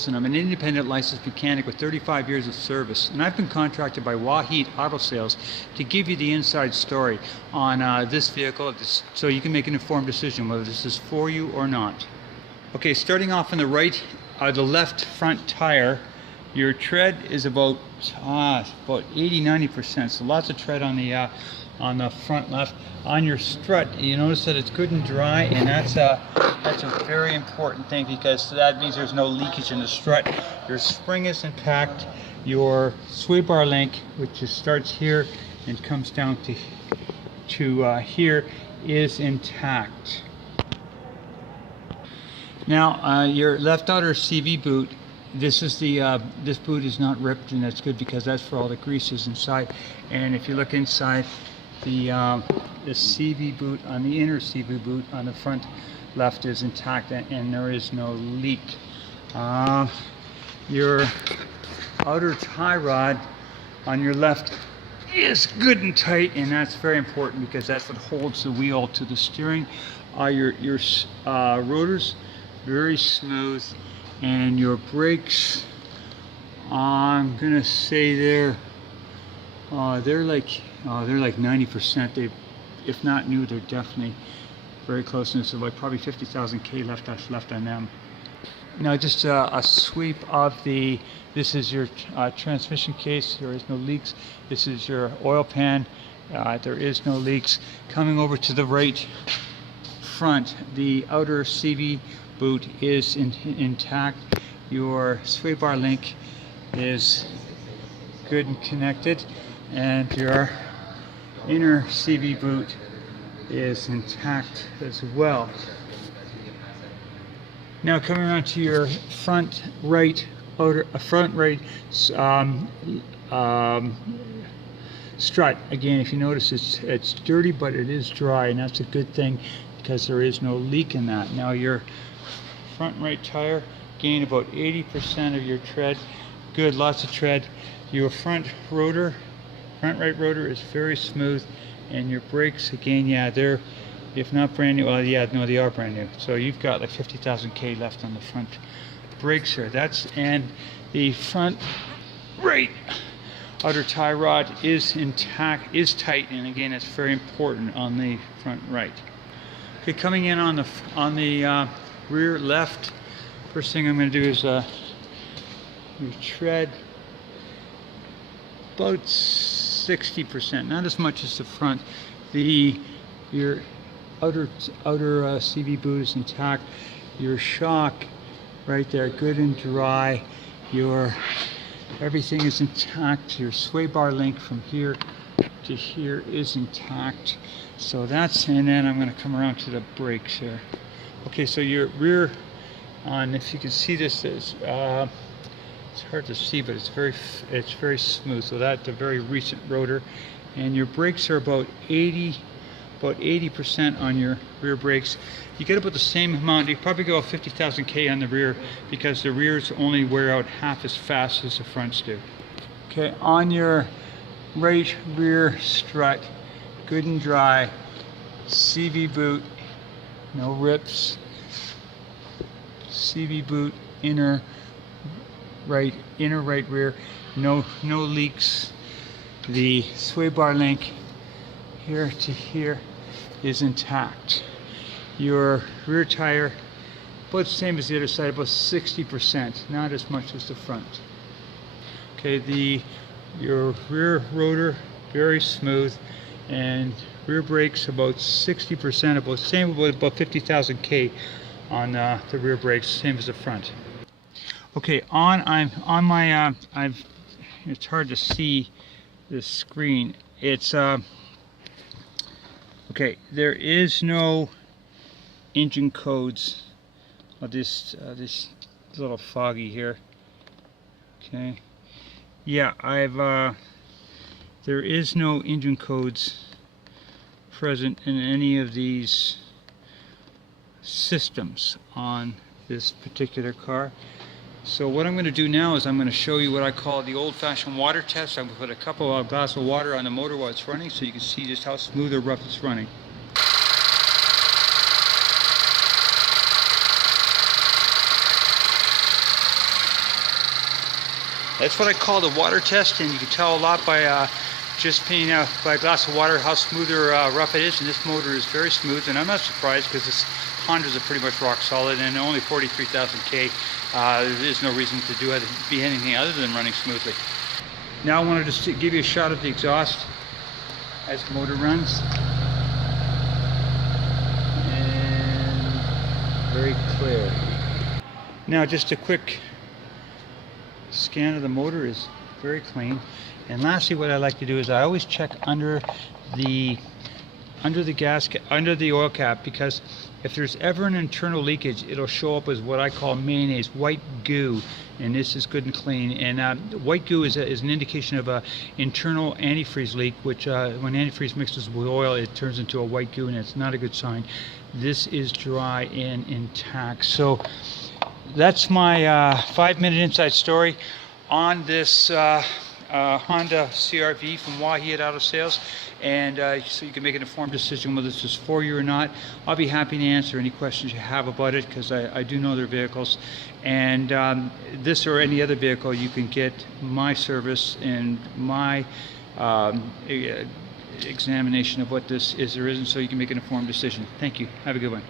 And I'm an independent licensed mechanic with 35 years of service, and I've been contracted by WAS00001 Auto Sales to give you the inside story on this vehicle, so you can make an informed decision whether this is for you or not. Okay, starting off on the right, the left front tire, your tread is about 80-90%, so lots of tread on the front left. On your strut, you notice that it's good and dry, and that's a very important thing, because that means there's no leakage in the strut. Your spring is intact. Your sway bar link, which just starts here and comes down to here, is intact. Now, your left outer CV boot, this boot is not ripped, and that's good because that's for all the greases inside. And if you look inside, the CV boot, on the inner CV boot on the front left, is intact, and there is no leak. Your outer tie rod on your left is good and tight, and that's very important because that's what holds the wheel to the steering. Your rotors, very smooth, and your brakes, I'm gonna say they're like 90%. If not new, they're definitely very close, and so like probably 50,000 K left on them. Now, just a sweep of this is your transmission case. There is no leaks. This is your oil pan. There is no leaks. Coming over to the right front, the outer CV boot is intact. Your sway bar link is good and connected, and your inner CV boot is intact as well. Now, coming around to your front right strut, again, if you notice, it's dirty, but it is dry, and that's a good thing because there is no leak in that. Now, your front right tire, gain about 80% of your tread, good, lots of tread. Your front right rotor is very smooth, and your brakes, again, yeah, they're, if not brand new, well, yeah, no, they are brand new. So you've got like 50,000 K left on the front brakes here. And the front right outer tie rod is intact, is tight, and again, it's very important on the front right. Okay, coming in on the rear left, first thing I'm going to do is your tread about 60%, not as much as the front. Your outer CV boot is intact. Your shock right there, good and dry. Everything is intact. Your sway bar link from here to here is intact. So and then I'm going to come around to the brakes here. Okay, so your rear, if you can see this, is it's hard to see, but it's very smooth. So that's a very recent rotor, and your brakes are about 80% on your rear brakes. You get about the same amount. You probably go 50,000 K on the rear, because the rears only wear out half as fast as the fronts do. Okay, on your right rear strut, good and dry. CV boot, no rips. CV boot, inner right rear, no leaks. The sway bar link here to here is intact. Your rear tire, about the same as the other side, about 60%, not as much as the front. Okay, your rear rotor, very smooth, and rear brakes about 60%, about 50,000 K on the rear brakes, same as the front. Okay, it's hard to see this screen. It's okay, there is no engine codes. This is a little foggy here. Okay, yeah, there is no engine codes present in any of these systems on this particular car. So what I'm going to do now is I'm going to show you what I call the old-fashioned water test. I'm going to put a couple of glass of water on the motor while it's running, so you can see just how smooth or rough it's running. That's what I call the water test, and you can tell a lot by just being by a glass of water how smooth or rough it is. And this motor is very smooth, and I'm not surprised because this Hondas are pretty much rock solid, and only 43,000 K. There is no reason to be anything other than running smoothly. Now I wanted to give you a shot of the exhaust as the motor runs, and very clear. Now just a quick scan of the motor is very clean. And lastly, what I like to do is I always check under the gasket, under the oil cap, because if there's ever an internal leakage, it'll show up as what I call mayonnaise, white goo, and this is good and clean. And white goo is an indication of a internal antifreeze leak, which when antifreeze mixes with oil, it turns into a white goo, and it's not a good sign. This is dry and intact. So that's my 5-minute inside story on this Honda CR-V from WAS00001 Auto Sales, and so you can make an informed decision whether this is for you or not. I'll be happy to answer any questions you have about it, because I do know their vehicles. And this or any other vehicle, you can get my service and my examination of what this is or isn't, so you can make an informed decision. Thank you. Have a good one.